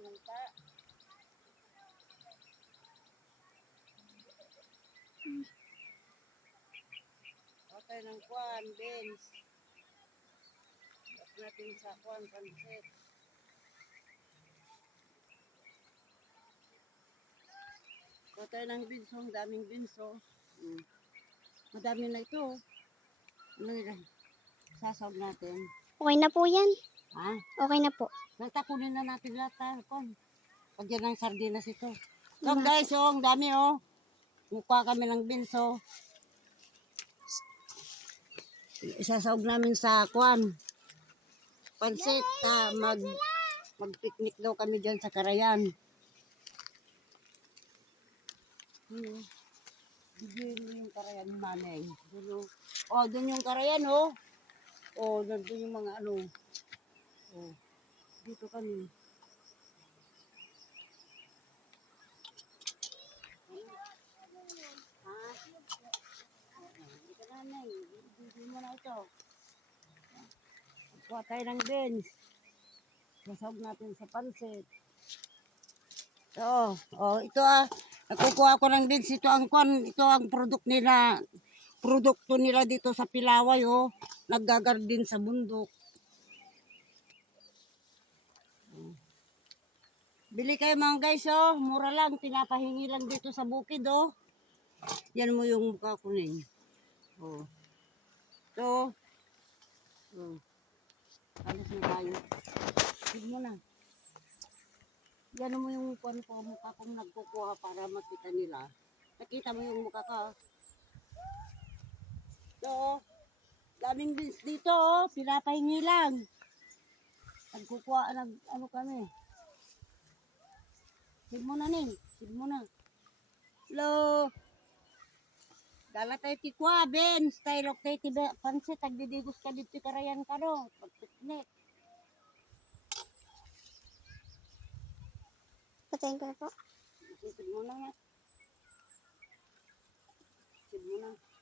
ng ta. Okay ng kwan, beans. Tapos natin sa kwan, pansit. Okay ng beans, ang daming beans, oh. Madami na ito, oh. Ano nila? Sasawag natin. Okay na po yan. Ha? Okay na po. Nagtakunin na natin lahat, ha? Kwan. Pagyan ng sardinas ito. So guys, oh, ang dami, oh. Mukha kami ng beans, oh. Isasawag namin sa kwan. Pansit, mag-picnic daw kami dyan sa Karayan. Bigyan mo yung Karayan ni Manay. Doon yung Karayan, oh. Oh, nandun yung mga ano. Oh, dito kami. Ha? Hindi ka nanay. Hindi mo na ito. Kuha tayo ng beans. Sasawag natin sa pansit. So, oh, ito nakukuha ko ng beans. Ito ang produkto nila dito sa Pilaway, oh. Naggagardin sa bundok. Bili kayo mga guys, oh. Mura lang, pinapahingi lang dito sa bukid, oh. Yan mo yung mukha ko ning. Oh. So, oh. Alis na tayo. Sige mo na. Yan mo yung mukha kong nagkukuha para makita nila. Nakita mo yung mukha ka. So, daming beans dito, oh. Pinapahingi lang. Nagkukuha, ano kami. Sige mo na, Ning. Sige mo na. Hello. Dala tayo tikwa, beans. Tayo tayo tiba. Pansit, tagdidigos ka dito Karayan ka, no. Pag-picnic. Patayin ko na po. Sige mo na nga. Sige mo na.